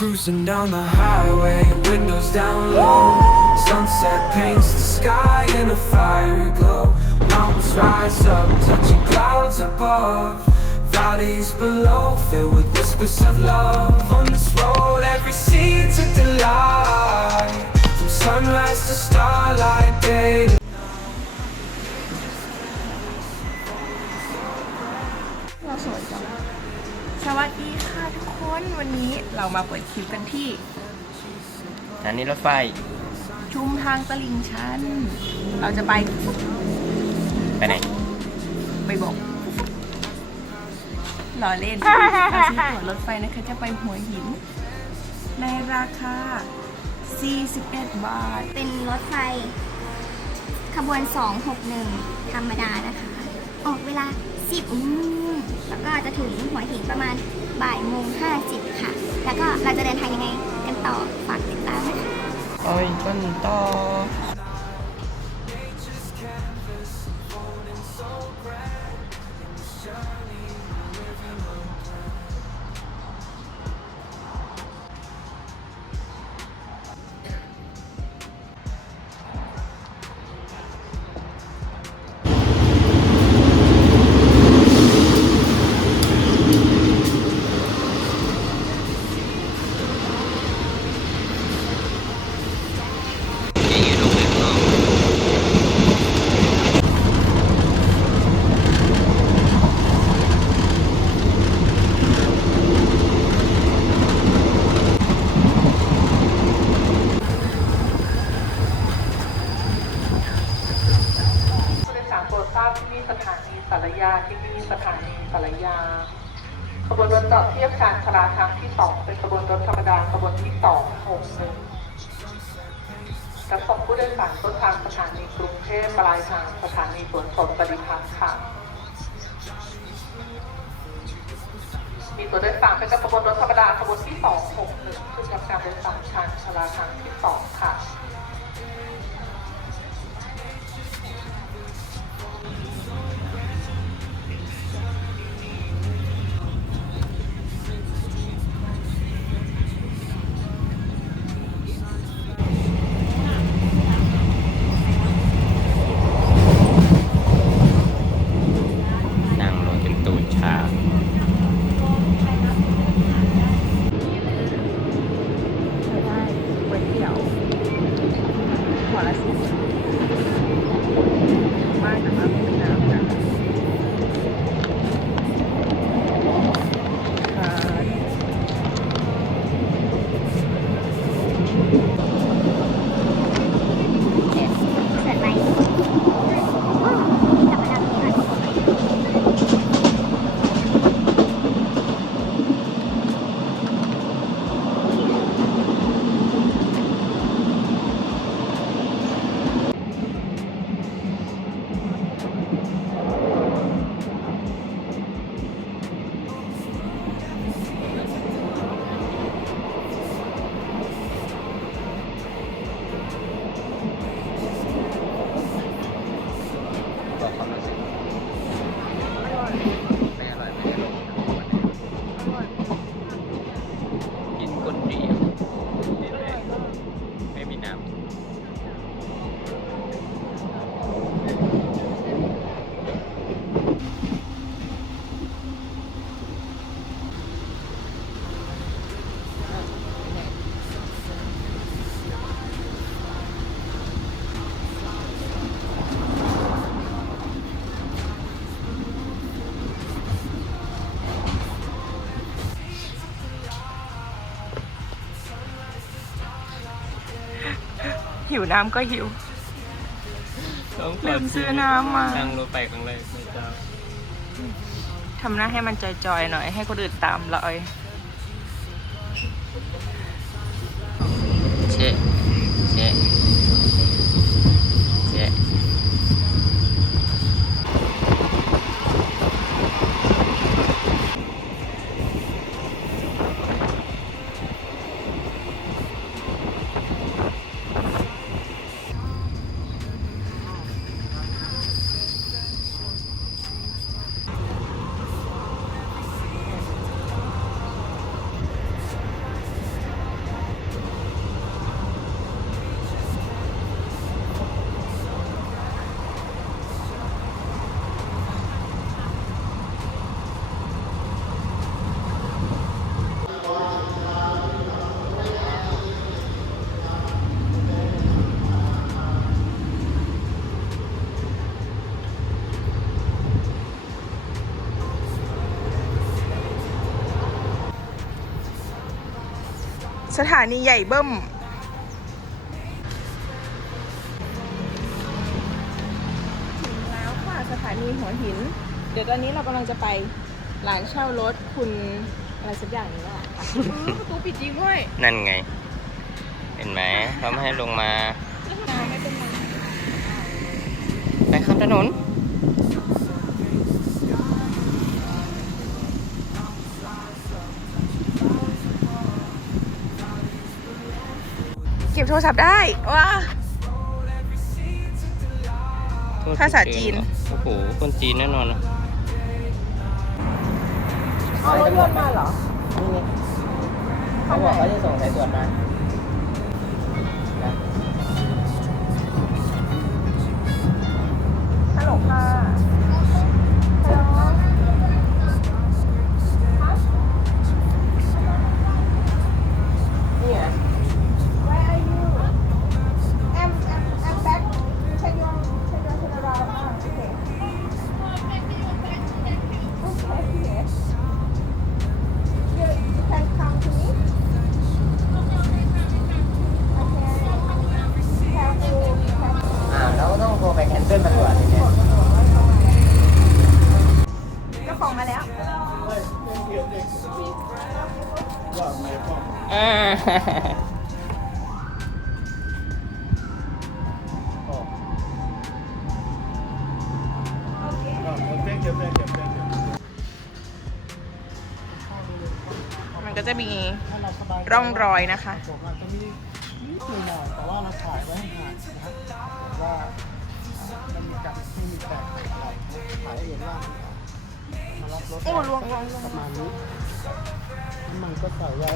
Cruising down the highway, windows down low. Sunset paints the sky in a fiery glow. Mountains rise up, touching clouds above. Valleys below, filled with whispers of love. On this road, every seed's a delight. From sunrise to starlight, day วัสดีค่ะทุกคนวันนี้เรามาเปิดคลิปกันที่สถานีรถไฟ ชุมทางตลิ่งชัน เราจะไปไปไหน ไปบอกหล่อเล่นเราซื้อตั๋วรถไฟนะคะจะไปหัวหิน ในราคา 41 บาท เป็นรถไฟ ขบวน 261 ธรรมดานะคะ ออกเวลา 10โมแล้วก็จะถึงหัวหินประมาณบ่ายโมง50 ค่ะ แล้วก็เราจะเดินทางยังไงกันต่อฝากติดตามนะคะโอ้ยต้นต่อ จอดเทียบชานชลาทางที่สองเป็นขบวนรถธรรมดาขบวนที่สองหกหนึ่งจะส่งผู้โดยสารต้นทางสถานีกรุงเทพปลายทางสถานีสวนสนปฏิพัฒน์ค่ะ มีตัวโดยสารเป็นขบวนรถธรรมดาขบวนที่สองหกหนึ่งขึ้นกับการโดยสารชานชลาทางที่สองค่ะ วน้ำก็หิว ลืมซื้อน้ำมา นั่งรถไปครั้งแรกไม่เจ้าทำหน้าให้มันจอยๆหน่อย ให้คนอื่นตามลอย สถานีใหญ่เบิ้ม ถึงแล้วค่ะสถานีหัวหิน เดี๋ยวตอนนี้เรากำลังจะไปร้านเช่ารถคุณอะไรสักอย่างนี้แหละค่ะอื้อประตูปิดจริงด้วยนั่นไง เห็นไหมเขาไม่ให้ลงมา ไม่เป็นไร ไปข้ามถนน เก็บ โทรศัพท์ได้ว้า ภาษาจีน โอ้โห คนจีนแน่นอนนะเอารถยนต์มาเหรอ นี่ไงเขาบอกเขาจะส่งสายตรวจมา องมาแล้วอ่ามันก็จะมีร่องรอยนะคะมอาจะมีนิดหน่อยแต่ว่าเราถ่ายไว้ให้ห่างนะครับว่ามันมีการที่มีแตกหลายถ่ายละเอียดล่า รับรถโอ้ลวงลวงลวง ประมาณนี้น้ำมันก็ใส่ไว้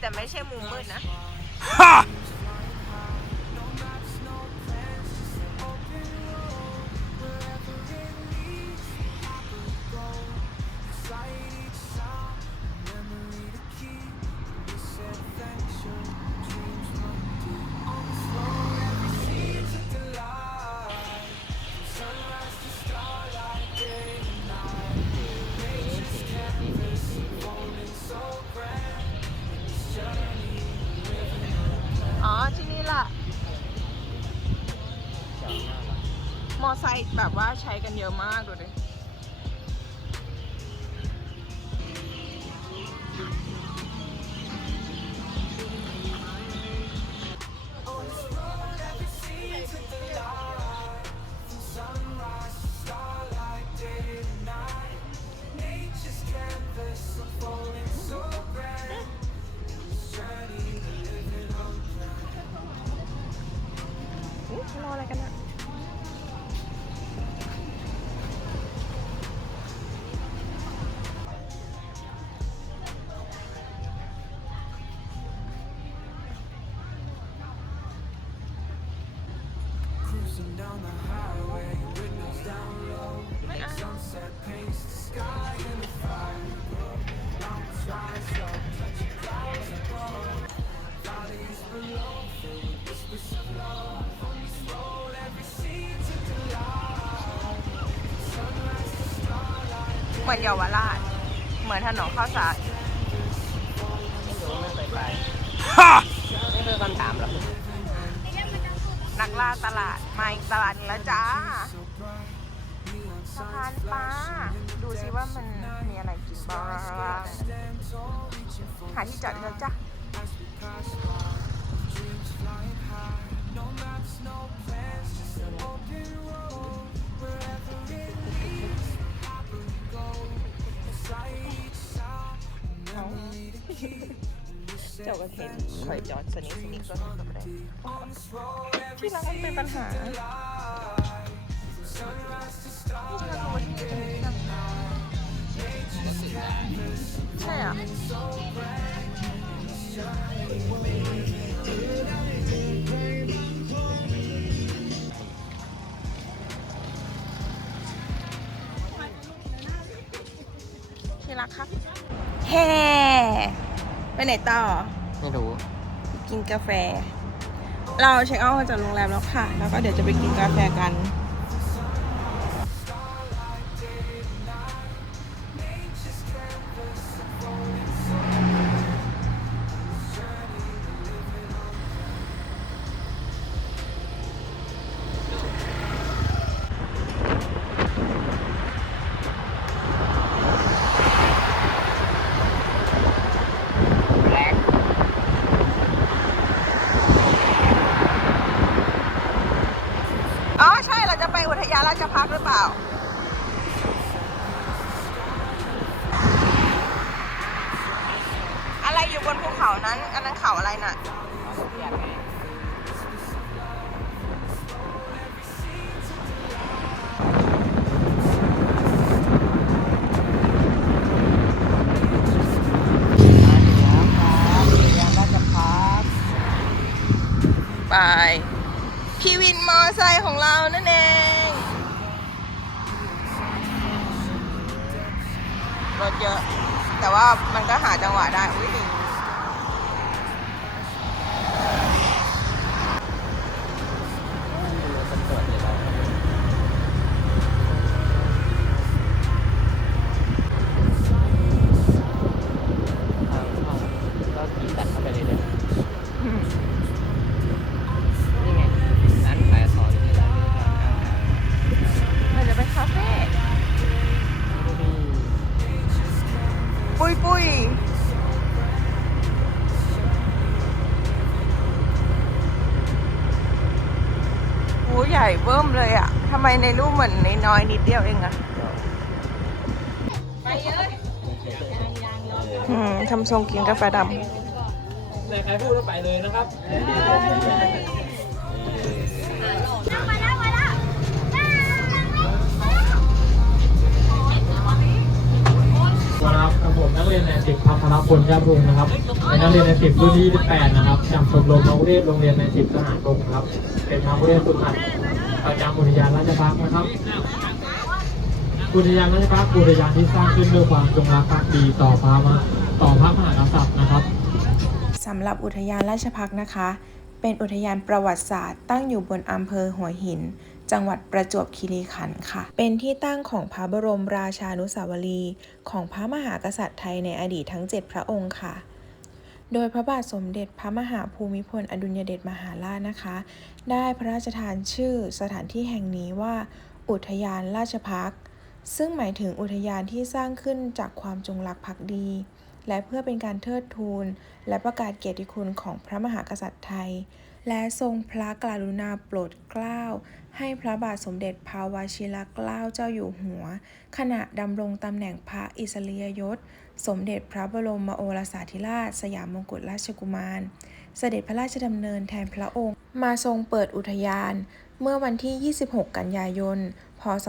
แต่ไม่ใช่มุมมืดนะ เยอะมากดู ไม่เอาเหมือนเยาวราช เหมือนถนนข้าวสาร ไม่รู้ไม่เคยไปไม่เคยคำถามหรอก นักล่าตลาดมาอีกตลาดนึงแล้วจ้าสะพานปลาดูสิว่ามันมีอะไรกินบ้างหาที่จอดรถจ้ะเอา จ้าก็เห็นคอยจอดสนิทสนิทก็ทำอะไรที่รักมันเป็นปัญหาใช่อะที่รักครับแฮ่ ไปไหนต่อ ไม่รู้ กินกาแฟ เราเช็คเอาท์จากโรงแรมแล้วค่ะ แล้วก็เดี๋ยวจะไปกินกาแฟกันายพี่วินมอไซค์ของเรานั่นเองรถเยอะ แต่ว่ามันก็หาจังหวะได้อุ้ย เดียวเองอะอืมทำทรงกินกาแฟดำแต่ใครพูดแล้วไปเลยนะครับมาแล้วมาแล้วครับกับผมนักเรียนในสิบพัฒนพลยาพงศ์นะครับเป็นนักเรียนในสิบรุ่นที่28นะครับจากชมรมนักเรียนโรงเรียนในสิบทหารบกครับ เป็นนักเรียนฝึกหัดประจำอุทยานราชพักษ์นะครับ อุทยานราชพัฏอุทยานที่สร้างขึ้นด้วยความจงรักภักดีต่อพระมหาต่อพระมหากษัตริย์นะครับสำหรับอุทยานราชพักนะคะ เป็นอุทยานประวัติศาสตร์ตั้งอยู่บนอำเภอหัวหิน จังหวัดประจวบคีรีขันธ์ค่ะ เป็นที่ตั้งของพระบรมราชานุสาวรีย์ของพระมหากษัตริย์ไทยในอดีตทั้ง 7 พระองค์ค่ะโดยพระบาทสมเด็จพระมหาภูมิพล อดุลยเดชมหาราชนะคะ ได้พระราชทานชื่อสถานที่แห่งนี้ว่า อุทยานราชพักษ์ ซึ่งหมายถึงอุทยานที่สร้างขึ้นจากความจงรักภักดี และเพื่อเป็นการเทิดทูน และประกาศเกียรติคุณของพระมหากษัตริย์ไทย และทรงพระกรุณาโปรดเกล้า ให้พระบาทสมเด็จพระวชิรเกล้าเจ้าอยู่หัว ขณะดำรงตำแหน่งพระอิสริยยศ สมเด็จพระบรมโอรสาธิราช สยามมงกุฎราชกุมาร เสด็จพระราชดำเนินแทนพระองค์ มาทรงเปิดอุทยาน เมื่อวันที่ 26 กันยายน พศ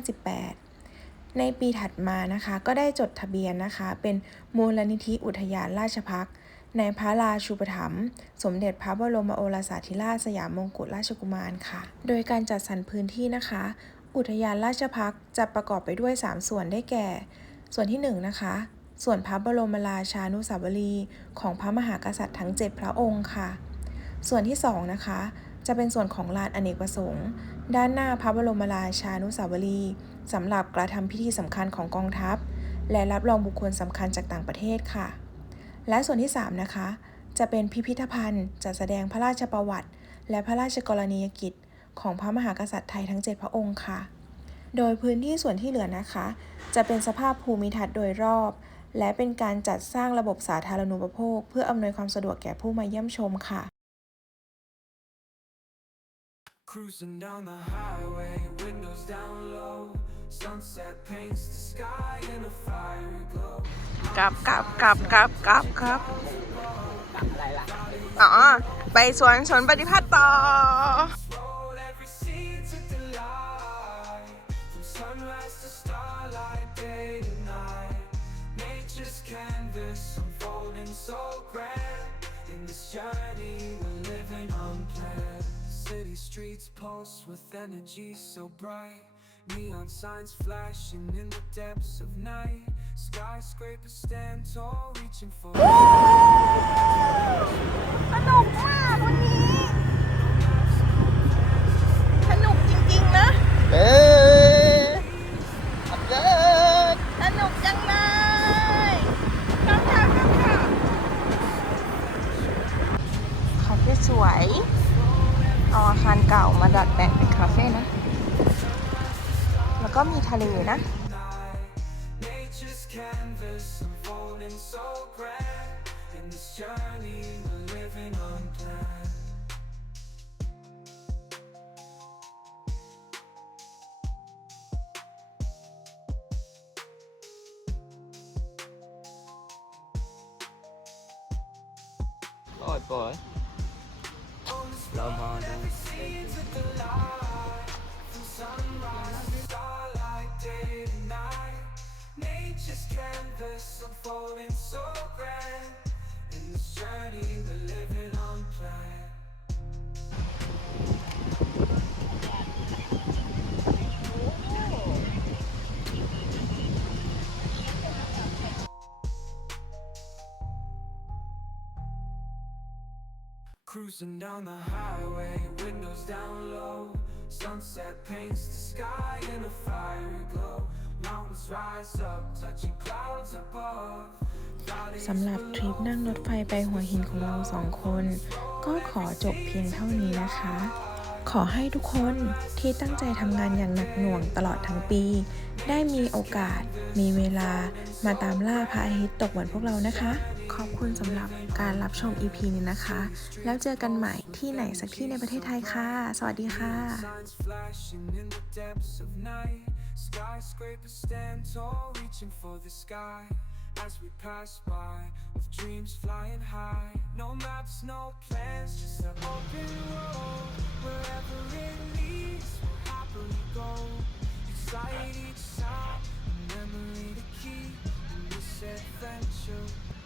2558 ในปีถัดมานะคะก็ได้จดทะเบียนนะคะ เป็นมูลนิธิอุทยานราชพักษ์ในพระราชูปถัมภ์สมเด็จพระบรมโอรสาธิราชสยามมงกุฎราชกุมารค่ะ โดยการจัดสรรพื้นที่นะคะ อุทยานราชพักษ์จะประกอบไปด้วย 3 ส่วนได้แก่ ส่วนที่ 1 นะคะ ส่วนพระบรมราชานุสาวรี ของพระมหากษัตริย์ทั้ง 7 พระองค์ค่ะ ส่วนที่ 2 นะคะ จะเป็นส่วนของลานอเนกประสงค์ ด้านหน้าพระบรมราชานุสาวรีย์สำหรับกระทำพิธีสำคัญของกองทัพ และรับรองบุคคลสำคัญจากต่างประเทศค่ะ และส่วนที่ 3 นะคะ จะเป็นพิพิธภัณฑ์จัดแสดงพระราชประวัติ และพระราชกรณียกิจ ของพระมหากษัตริย์ไทยทั้ง 7 พระองค์ค่ะ โดยพื้นที่ส่วนที่เหลือนะคะ จะเป็นสภาพภูมิทัศน์โดยรอบ และเป็นการจัดสร้างระบบสาธารณูปโภค เพื่ออำนวยความสะดวกแก่ผู้มาเยี่ยมชมค่ะ Cruising down the highway, windows down low. Sunset paints the sky in a fiery glow. กลับกลับกลับกลับกลับครับอะไรล่ะอ๋อ ไปสวนสวนปฏิพัฒน์ต่อ streets pulse with energy so bright. Neon signs flashing in the depths of night. Skyscrapers stand tall, reaching for. สนุกมากวันนี้ สนุกจริงๆนะ เอ๊ะอัปเดตสนุกจังเลยครับครับครับครับคาเฟ่สวย เอาอาคารเก่ามาดัดแปลงเป็นคาเฟ่นะ แล้วก็มีทะเลนะ Nature's canvas zamanı sunrise, starlight, day and night. Nature's canvas. 'Cruising down the highway, windows down low. Sunset paints the sky in a fiery glow. Mountains rise up, touching clouds above. สำหรับทริปนั่งรถไฟไปหัวหินของเราสองคน ก็ขอจบเพียงเท่านี้นะคะ ขอให้ทุกคนที่ตั้งใจทำงานอย่างหนักหน่วงตลอดทั้งปี ได้มีโอกาส มีเวลามาตามล่าพระอาทิตย์ตกเหมือนพวกเรานะคะ ขอบคุณสำหรับการรับชม EP นี้นะคะ แล้วเจอกันใหม่ที่ไหนสักที่ในประเทศไทยค่ะ สวัสดีค่ะ Skyscrapers stand tall, reaching for the sky. As we pass by, with dreams flying high. No maps, no plans, just an open road. Wherever it leads, we'll happily go. Inside each time, a memory to keep. In this adventure